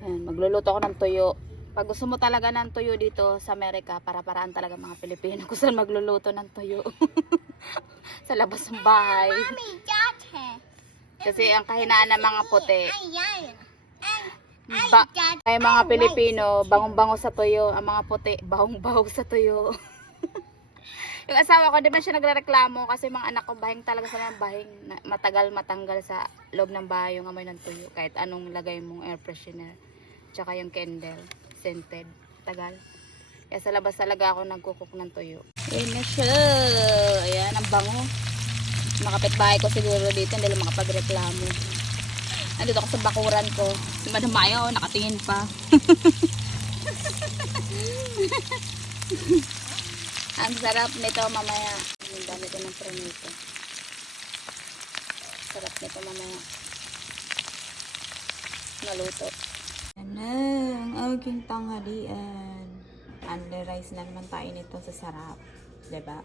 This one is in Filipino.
Ayan, magluluto ako ng tuyo. Pag gusto mo talaga ng tuyo dito sa Amerika, para-paraan talaga mga Pilipino kung saan magluluto ng tuyo. Sa labas ng bahay. Kasi ang kahinaan ng mga puti. Ay mga Pilipino, bangong-bango sa tuyo. Ang mga puti, bahong-bahog sa tuyo. Yung asawa ko, di ba siya nagrereklamo kasi mga anak ko bahing talaga sa bahing matagal matanggal sa loob ng bahay yung amoy ng tuyo. Kahit anong lagay mong air freshener. Tsaka yung candle, scented, tagal. Kaya sa labas talaga ako nagkukok ng tuyo. Ayan na siya. Ayan, ang bango. Makapit bahay ko siguro dito, hindi lang makapagreklamo. Nandito ako sa bakuran ko. Si Madam Mayo, nakatingin pa. Ang sarap nito mamaya. Ang dami ko ng pranito. Sarap nito mamaya. Naluto. Yan na ang aking tanghalian. Under rice na naman tayo nito sa sarap. Diba?